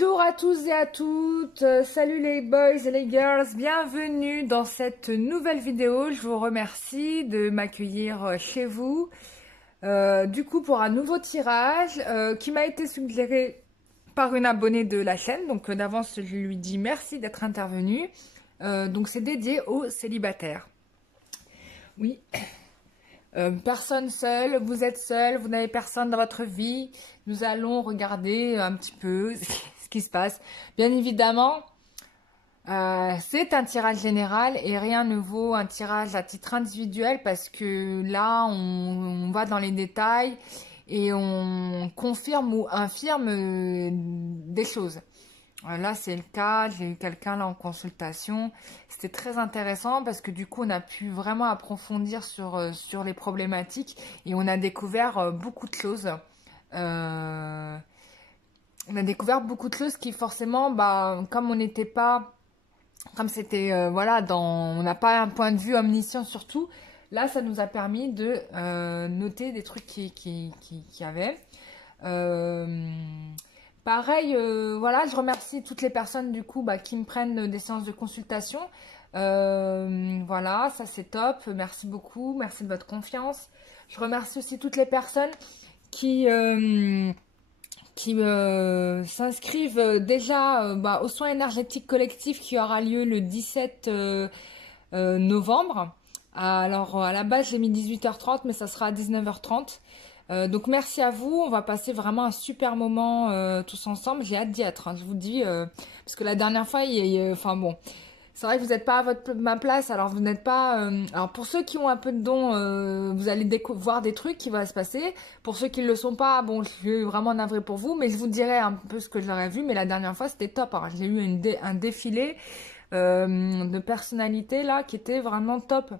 Bonjour à tous et à toutes, salut les boys et les girls, bienvenue dans cette nouvelle vidéo. Je vous remercie de m'accueillir chez vous. Du coup pour un nouveau tirage qui m'a été suggéré par une abonnée de la chaîne. Donc d'avance je lui dis merci d'être intervenue. Donc c'est dédié aux célibataires. Oui. Personne seul, vous êtes seul, vous n'avez personne dans votre vie. Nous allons regarder un petit peu ce qui se passe. Bien évidemment, c'est un tirage général et rien ne vaut un tirage à titre individuel parce que là, on va dans les détails et on confirme ou infirme des choses. Là, c'est le cas. J'ai eu quelqu'un là en consultation. C'était très intéressant parce que du coup, on a pu vraiment approfondir sur les problématiques et on a découvert beaucoup de choses. On a découvert beaucoup de choses qui forcément, comme on n'était pas, comme c'était, voilà, on n'a pas un point de vue omniscient sur tout. Là, ça nous a permis de noter des trucs qui y avait. Pareil, voilà, je remercie toutes les personnes du coup qui me prennent des séances de consultation. Voilà, ça c'est top. Merci beaucoup, merci de votre confiance. Je remercie aussi toutes les personnes qui s'inscrivent déjà au soin énergétique collectif qui aura lieu le 17 novembre. Alors à la base j'ai mis 18h30 mais ça sera à 19h30. Donc merci à vous, on va passer vraiment un super moment tous ensemble, j'ai hâte d'y être, hein, je vous dis, parce que la dernière fois, enfin bon, c'est vrai que vous n'êtes pas à ma place, alors vous n'êtes pas, alors pour ceux qui ont un peu de dons, vous allez voir des trucs qui vont se passer, pour ceux qui ne le sont pas, bon, je suis vraiment navrée pour vous, mais je vous dirai un peu ce que j'aurais vu, mais la dernière fois c'était top, hein. J'ai eu un défilé de personnalités là qui était vraiment top.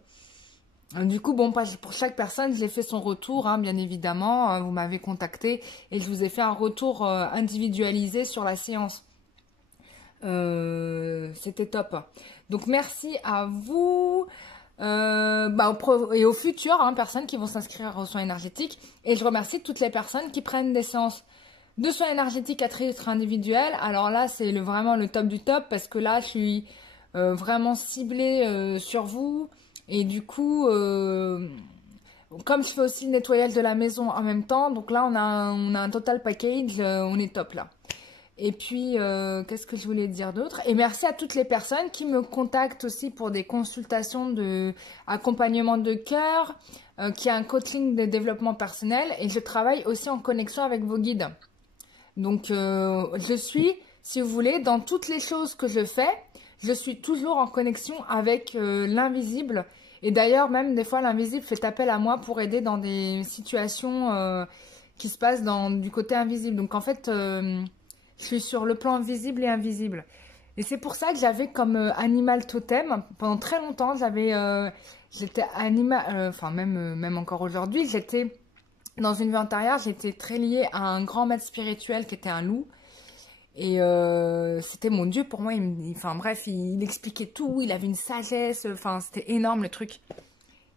Du coup, bon, pour chaque personne, j'ai fait son retour, hein, bien évidemment. Vous m'avez contacté et je vous ai fait un retour individualisé sur la séance. C'était top. Donc, merci à vous et aux futures personnes qui vont s'inscrire aux soins énergétiques. Et je remercie toutes les personnes qui prennent des séances de soins énergétiques à titre individuel. Alors là, c'est vraiment le top du top parce que là, je suis vraiment ciblée sur vous. Et du coup, comme je fais aussi le nettoyage de la maison en même temps, donc là, on a un total package, on est top là. Et puis, qu'est-ce que je voulais dire d'autre? Et merci à toutes les personnes qui me contactent aussi pour des consultations de accompagnement de cœur, qui a un coaching de développement personnel. Et je travaille aussi en connexion avec vos guides. Donc, je suis, si vous voulez, dans toutes les choses que je fais, je suis toujours en connexion avec l'invisible. Et d'ailleurs, même des fois, l'invisible fait appel à moi pour aider dans des situations qui se passent du côté invisible. Donc en fait, je suis sur le plan visible et invisible. Et c'est pour ça que j'avais comme animal totem, pendant très longtemps, j'étais animal, enfin même encore aujourd'hui, j'étais dans une vie antérieure, j'étais très liée à un grand maître spirituel qui était un loup. Et c'était mon Dieu pour moi, enfin bref, il expliquait tout, il avait une sagesse, enfin c'était énorme le truc.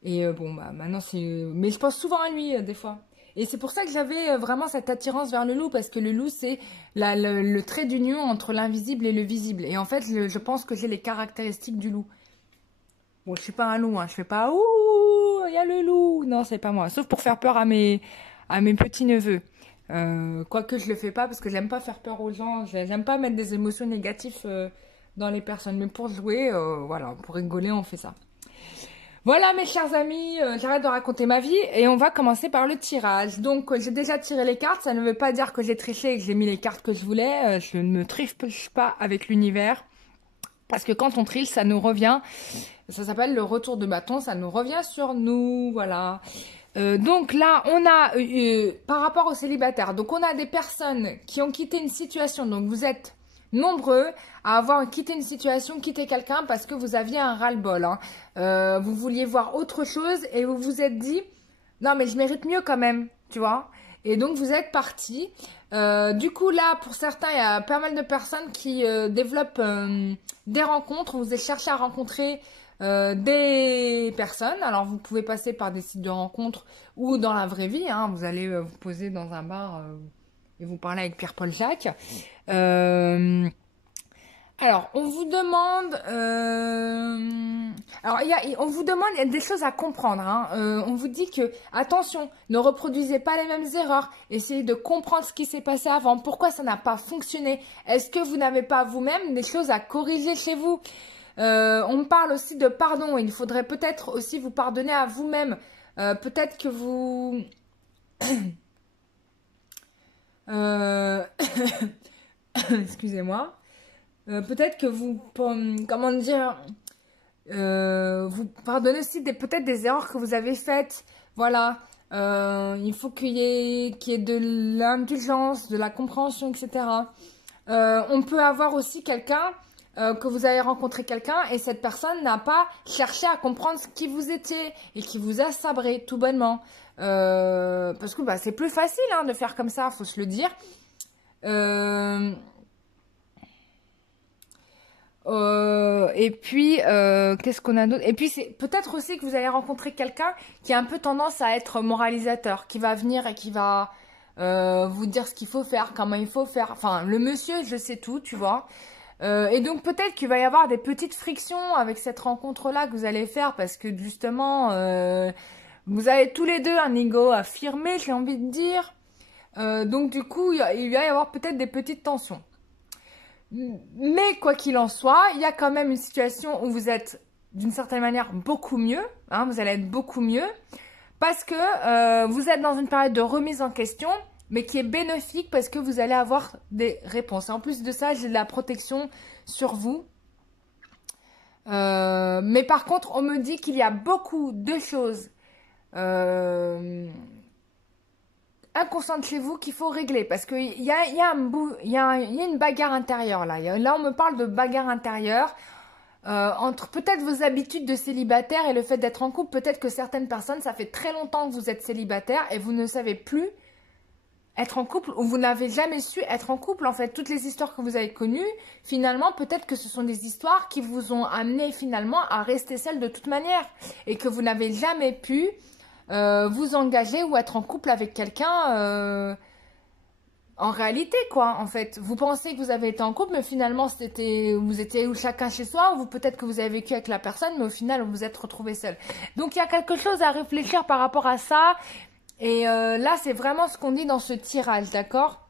Et bon, maintenant c'est... Mais je pense souvent à lui des fois. Et c'est pour ça que j'avais vraiment cette attirance vers le loup, parce que le loup c'est le trait d'union entre l'invisible et le visible. Et en fait, je pense que j'ai les caractéristiques du loup. Bon, je suis pas un loup, hein, je fais pas « Ouh, il y a le loup !» Non, c'est pas moi, sauf pour faire peur à mes petits-neveux. Quoique je le fais pas parce que j'aime pas faire peur aux gens, j'aime pas mettre des émotions négatives dans les personnes, mais pour jouer, voilà, pour rigoler, on fait ça. Voilà mes chers amis, j'arrête de raconter ma vie et on va commencer par le tirage. Donc j'ai déjà tiré les cartes, ça ne veut pas dire que j'ai triché et que j'ai mis les cartes que je voulais, je ne me triche pas avec l'univers. Parce que quand on triche, ça nous revient, ça s'appelle le retour de bâton, ça nous revient sur nous, voilà. Donc là, on a, par rapport aux célibataires, donc on a des personnes qui ont quitté une situation, donc vous êtes nombreux à avoir quitté une situation, quitté quelqu'un parce que vous aviez un ras-le-bol. Hein. Vous vouliez voir autre chose et vous vous êtes dit, non mais je mérite mieux quand même, tu vois. Et donc vous êtes partis. Du coup là, pour certains, il y a pas mal de personnes qui développent des rencontres. Vous êtes cherché à rencontrer des personnes. Alors vous pouvez passer par des sites de rencontres ou dans la vraie vie. Hein. Vous allez vous poser dans un bar et vous parlez avec Pierre-Paul Jacques. Alors, on vous demande, on vous demande des choses à comprendre. Hein. On vous dit que, attention, ne reproduisez pas les mêmes erreurs. Essayez de comprendre ce qui s'est passé avant. Pourquoi ça n'a pas fonctionné? Est-ce que vous n'avez pas vous-même des choses à corriger chez vous? On me parle aussi de pardon. Il faudrait peut-être aussi vous pardonner à vous-même. Peut-être que vous... Excusez-moi. Peut-être que vous, comment dire, vous pardonnez aussi peut-être des erreurs que vous avez faites. Voilà, il faut qu'il y ait de l'indulgence, de la compréhension, etc. On peut avoir aussi quelqu'un, que vous avez rencontré quelqu'un et cette personne n'a pas cherché à comprendre ce qui vous étiez et qui vous a sabré, tout bonnement. Parce que c'est plus facile hein, de faire comme ça, faut se le dire. Et puis, qu'est-ce qu'on a d'autre? Et puis, c'est peut-être aussi que vous allez rencontrer quelqu'un qui a un peu tendance à être moralisateur, qui va venir et qui va vous dire ce qu'il faut faire, comment il faut faire. Enfin, le monsieur, je sais tout, tu vois. Et donc, peut-être qu'il va y avoir des petites frictions avec cette rencontre-là que vous allez faire parce que, justement, vous avez tous les deux un ego affirmé, j'ai envie de dire. Donc, du coup, il va y avoir peut-être des petites tensions. Mais quoi qu'il en soit, il y a quand même une situation où vous êtes d'une certaine manière beaucoup mieux, hein, vous allez être beaucoup mieux, parce que vous êtes dans une période de remise en question, mais qui est bénéfique parce que vous allez avoir des réponses. Et en plus de ça, j'ai de la protection sur vous. Mais par contre, on me dit qu'il y a beaucoup de choses inconsciente chez vous qu'il faut régler parce qu'il y a une bagarre intérieure là. Là, on me parle de bagarre intérieure entre peut-être vos habitudes de célibataire et le fait d'être en couple. Peut-être que certaines personnes, ça fait très longtemps que vous êtes célibataire et vous ne savez plus être en couple ou vous n'avez jamais su être en couple. En fait, toutes les histoires que vous avez connues, finalement, peut-être que ce sont des histoires qui vous ont amené finalement à rester seul de toute manière et que vous n'avez jamais pu vous engager ou être en couple avec quelqu'un en réalité, quoi, en fait. Vous pensez que vous avez été en couple, mais finalement, vous étiez chacun chez soi, ou peut-être que vous avez vécu avec la personne, mais au final, vous vous êtes retrouvé seul. Donc, il y a quelque chose à réfléchir par rapport à ça. Et là, c'est vraiment ce qu'on dit dans ce tirage, d'accord?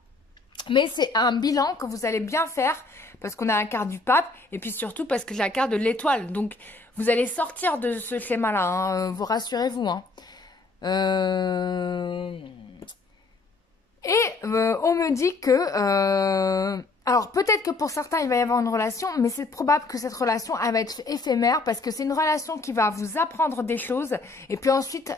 Mais c'est un bilan que vous allez bien faire, parce qu'on a la carte du pape, et puis surtout parce que j'ai la carte de l'étoile. Donc, vous allez sortir de ce schéma-là, hein, vous rassurez-vous, hein. Et on me dit que... alors peut-être que pour certains il va y avoir une relation, mais c'est probable que cette relation elle va être éphémère parce que c'est une relation qui va vous apprendre des choses. Et puis ensuite,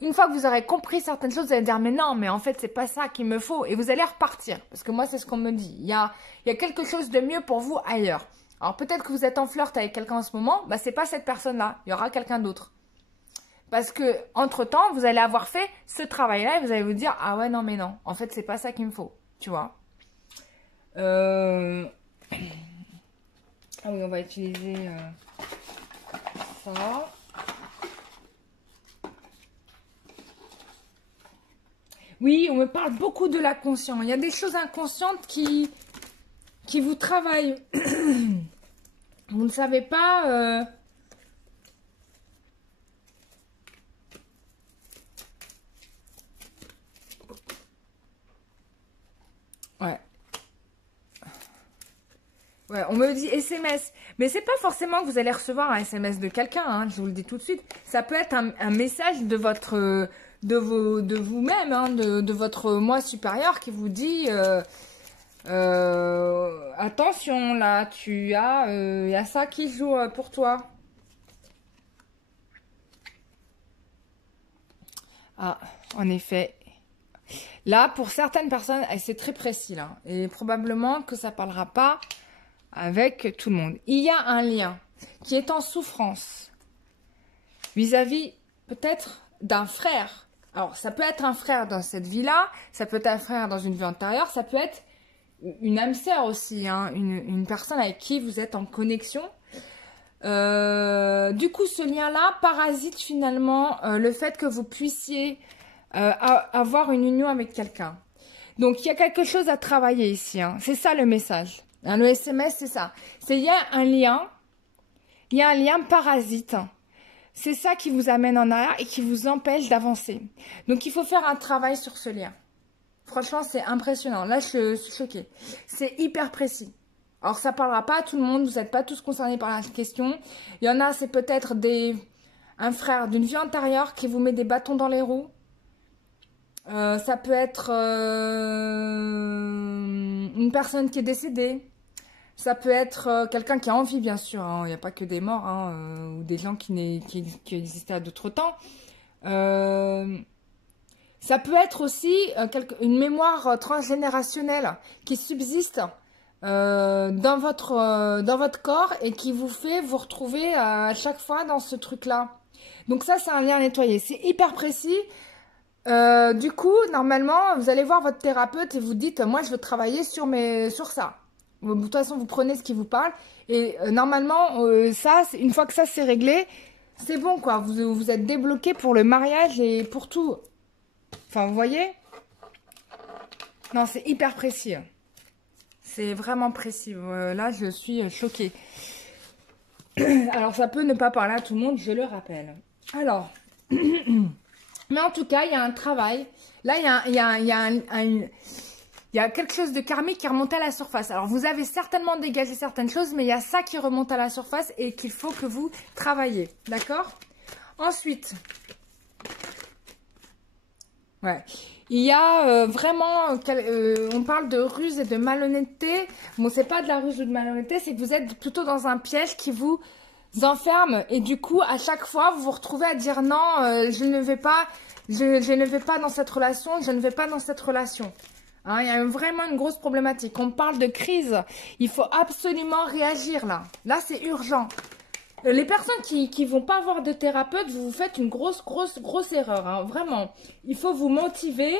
une fois que vous aurez compris certaines choses, vous allez dire mais non, mais en fait c'est pas ça qu'il me faut. Et vous allez repartir. Parce que moi c'est ce qu'on me dit. Il y a quelque chose de mieux pour vous ailleurs. Alors peut-être que vous êtes en flirt avec quelqu'un en ce moment, bah c'est pas cette personne-là. Il y aura quelqu'un d'autre. Parce que, entre-temps, vous allez avoir fait ce travail-là et vous allez vous dire, ah ouais, non, mais non. En fait, c'est pas ça qu'il me faut. Tu vois. Ah oui, on va utiliser ça. Oui, on me parle beaucoup de l'inconscient. Il y a des choses inconscientes qui vous travaillent. Vous ne savez pas... Ouais, on me dit SMS. Mais c'est pas forcément que vous allez recevoir un SMS de quelqu'un, hein, je vous le dis tout de suite. Ça peut être un message de votre... de vous-même, hein, de votre moi supérieur qui vous dit attention là, il y a ça qui joue pour toi. Ah, en effet. Là, pour certaines personnes, c'est très précis là. Et probablement que ça parlera pas avec tout le monde. Il y a un lien qui est en souffrance vis-à-vis peut-être d'un frère. Alors, ça peut être un frère dans cette vie-là, ça peut être un frère dans une vie antérieure, ça peut être une âme sœur aussi, hein, une personne avec qui vous êtes en connexion. Du coup, ce lien-là parasite finalement le fait que vous puissiez avoir une union avec quelqu'un. Donc, il y a quelque chose à travailler ici. Hein. C'est ça le message. Hein, le SMS, c'est ça. Il y a un lien. Il y a un lien parasite. C'est ça qui vous amène en arrière et qui vous empêche d'avancer. Donc, il faut faire un travail sur ce lien. Franchement, c'est impressionnant. Là, je suis choquée. C'est hyper précis. Alors, ça ne parlera pas à tout le monde. Vous n'êtes pas tous concernés par la question. Il y en a, c'est peut-être un frère d'une vie antérieure qui vous met des bâtons dans les roues. Ça peut être une personne qui est décédée. Ça peut être quelqu'un qui a envie, bien sûr. Hein. Il n'y a pas que des morts ou des gens qui existaient à d'autres temps. Ça peut être aussi une mémoire transgénérationnelle qui subsiste dans votre corps et qui vous fait vous retrouver à chaque fois dans ce truc-là. Donc ça, c'est un lien à nettoyer. C'est hyper précis. Du coup, normalement, vous allez voir votre thérapeute et vous dites, moi, je veux travailler sur ça. De toute façon, vous prenez ce qui vous parle. Et normalement, une fois que ça, c'est réglé, c'est bon, quoi. Vous êtes débloqué pour le mariage et pour tout. Enfin, vous voyez? Non, c'est hyper précis. C'est vraiment précis. Là, je suis choquée. Alors, ça peut ne pas parler à tout le monde, je le rappelle. Alors, mais en tout cas, il y a un travail. Là, il y a quelque chose de karmique qui remonte à la surface. Alors, vous avez certainement dégagé certaines choses, mais il y a ça qui remonte à la surface et qu'il faut que vous travaillez. D'accord? Ensuite, ouais. Il y a vraiment, on parle de ruse et de malhonnêteté. Bon, c'est pas de la ruse ou de malhonnêteté, c'est que vous êtes plutôt dans un piège qui vous enferme. Et du coup, à chaque fois, vous vous retrouvez à dire non, je ne vais pas dans cette relation, je ne vais pas dans cette relation. Hein, il y a vraiment une grosse problématique. On parle de crise. Il faut absolument réagir là. Là, c'est urgent. Les personnes qui vont pas voir de thérapeute, vous faites une grosse erreur. Hein, vraiment. Il faut vous motiver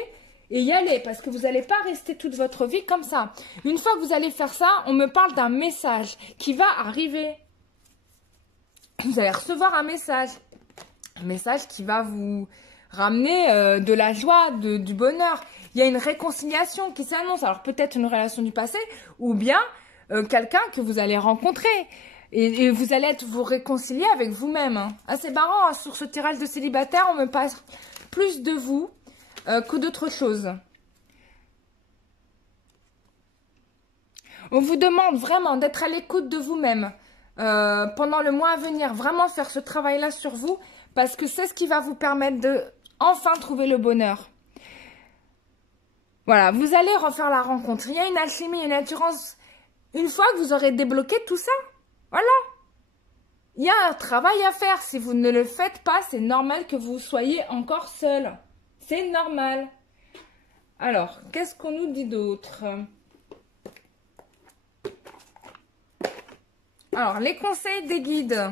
et y aller parce que vous n'allez pas rester toute votre vie comme ça. Une fois que vous allez faire ça, on me parle d'un message qui va arriver. Vous allez recevoir un message. Un message qui va vous ramener de la joie, du bonheur. Il y a une réconciliation qui s'annonce. Alors peut-être une relation du passé ou bien quelqu'un que vous allez rencontrer. Et vous allez vous réconcilier avec vous-même. Hein. Ah, c'est marrant, hein, sur ce tirage de célibataire, on me passe plus de vous que d'autres choses. On vous demande vraiment d'être à l'écoute de vous-même pendant le mois à venir. Vraiment faire ce travail-là sur vous parce que c'est ce qui va vous permettre de enfin trouver le bonheur. Voilà, vous allez refaire la rencontre. Il y a une alchimie, une assurance. Une fois que vous aurez débloqué tout ça, voilà. Il y a un travail à faire. Si vous ne le faites pas, c'est normal que vous soyez encore seul. C'est normal. Alors, qu'est-ce qu'on nous dit d'autre? Alors, les conseils des guides.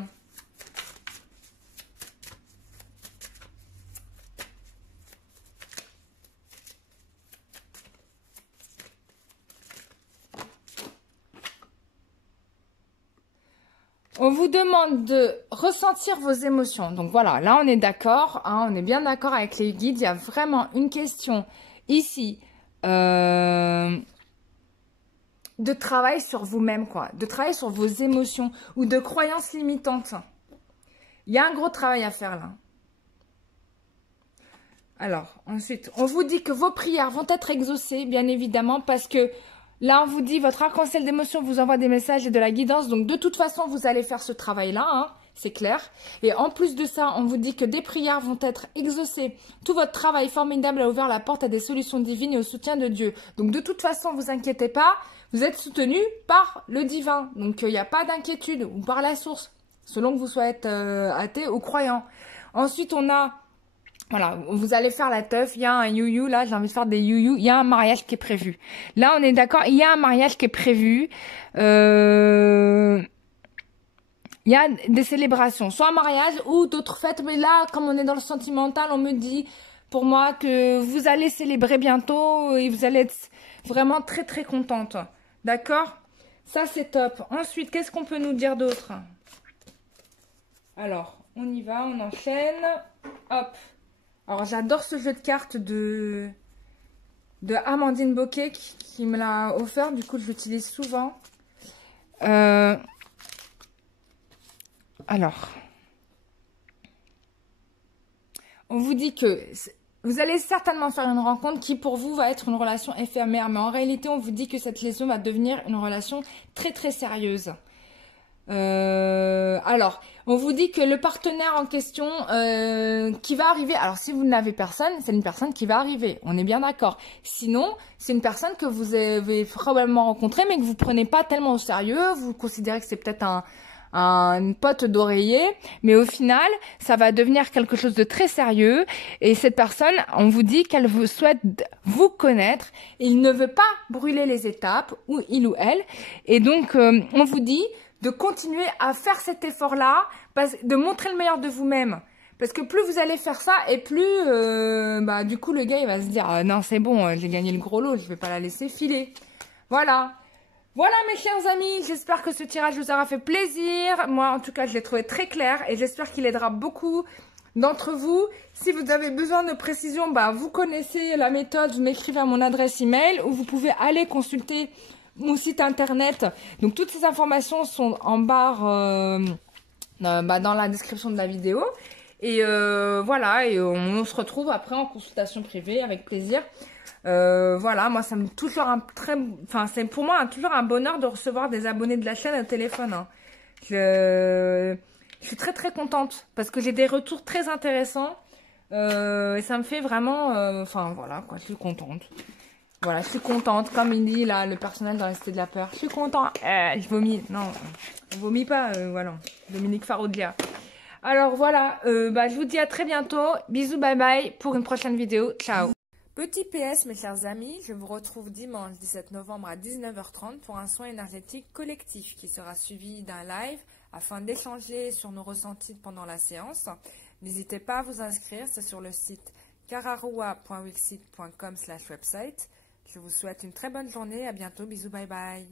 On vous demande de ressentir vos émotions. Donc voilà, là on est d'accord, hein, on est bien d'accord avec les guides. Il y a vraiment une question ici de travail sur vous-même, quoi. De travail sur vos émotions ou de croyances limitantes. Il y a un gros travail à faire là. Alors, ensuite, on vous dit que vos prières vont être exaucées, bien évidemment, parce que là, on vous dit, votre arc-en-ciel d'émotions vous envoie des messages et de la guidance. Donc, de toute façon, vous allez faire ce travail-là, hein, c'est clair. Et en plus de ça, on vous dit que des prières vont être exaucées. Tout votre travail formidable a ouvert la porte à des solutions divines et au soutien de Dieu. Donc, de toute façon, vous inquiétez pas, vous êtes soutenu par le divin. Donc, il n'y a pas d'inquiétude, ou par la source, selon que vous soyez athée ou croyant. Ensuite, on a... Voilà, vous allez faire la teuf, il y a un you-you, là, j'ai envie de faire des you-you, il y a un mariage qui est prévu. Là, on est d'accord, il y a un mariage qui est prévu. Il y a des célébrations, soit un mariage ou d'autres fêtes. Mais là, comme on est dans le sentimental, on me dit, pour moi, que vous allez célébrer bientôt et vous allez être vraiment très, très contente. D'accord? Ça, c'est top. Ensuite, qu'est-ce qu'on peut nous dire d'autre? Alors, on y va, on enchaîne. Hop. Alors, j'adore ce jeu de cartes de de Amandine Bocquet qui me l'a offert. Du coup, je l'utilise souvent. Alors, on vous dit que vous allez certainement faire une rencontre qui pour vous va être une relation éphémère. Mais en réalité, on vous dit que cette liaison va devenir une relation très très sérieuse. Alors, on vous dit que le partenaire en question qui va arriver, alors si vous n'avez personne, c'est une personne qui va arriver, on est bien d'accord. Sinon, c'est une personne que vous avez probablement rencontrée, mais que vous prenez pas tellement au sérieux, vous considérez que c'est peut-être un pote d'oreiller, mais au final, ça va devenir quelque chose de très sérieux. Et cette personne, on vous dit qu'elle vous souhaite vous connaître. Il ne veut pas brûler les étapes, ou il ou elle. Et donc, on vous dit de continuer à faire cet effort-là, de montrer le meilleur de vous-même. Parce que plus vous allez faire ça, et plus, du coup, le gars, il va se dire, non, c'est bon, j'ai gagné le gros lot, je vais pas la laisser filer. Voilà. Voilà, mes chers amis, j'espère que ce tirage vous aura fait plaisir. Moi, en tout cas, je l'ai trouvé très clair, et j'espère qu'il aidera beaucoup d'entre vous. Si vous avez besoin de précision, vous connaissez la méthode, vous m'écrivez à mon adresse email, ou vous pouvez aller consulter mon site internet. Donc toutes ces informations sont en barre dans la description de la vidéo. Et voilà, et on se retrouve après en consultation privée avec plaisir. Voilà, moi ça me toujours c'est pour moi toujours un bonheur de recevoir des abonnés de la chaîne au téléphone. Hein. Je suis très très contente parce que j'ai des retours très intéressants et ça me fait vraiment, voilà quoi, je suis contente. Voilà, je suis contente, comme il dit là, le personnel dans la Cité de la Peur. Je suis contente. Je vomis. Non, on vomit pas, voilà. Dominique Farrugia. Alors voilà, je vous dis à très bientôt. Bisous, bye bye pour une prochaine vidéo. Ciao. Petit PS, mes chers amis, je vous retrouve dimanche 17 novembre à 19h30 pour un soin énergétique collectif qui sera suivi d'un live afin d'échanger sur nos ressentis pendant la séance. N'hésitez pas à vous inscrire, c'est sur le site cararua.wixit.com/website. Je vous souhaite une très bonne journée. À bientôt. Bisous. Bye bye.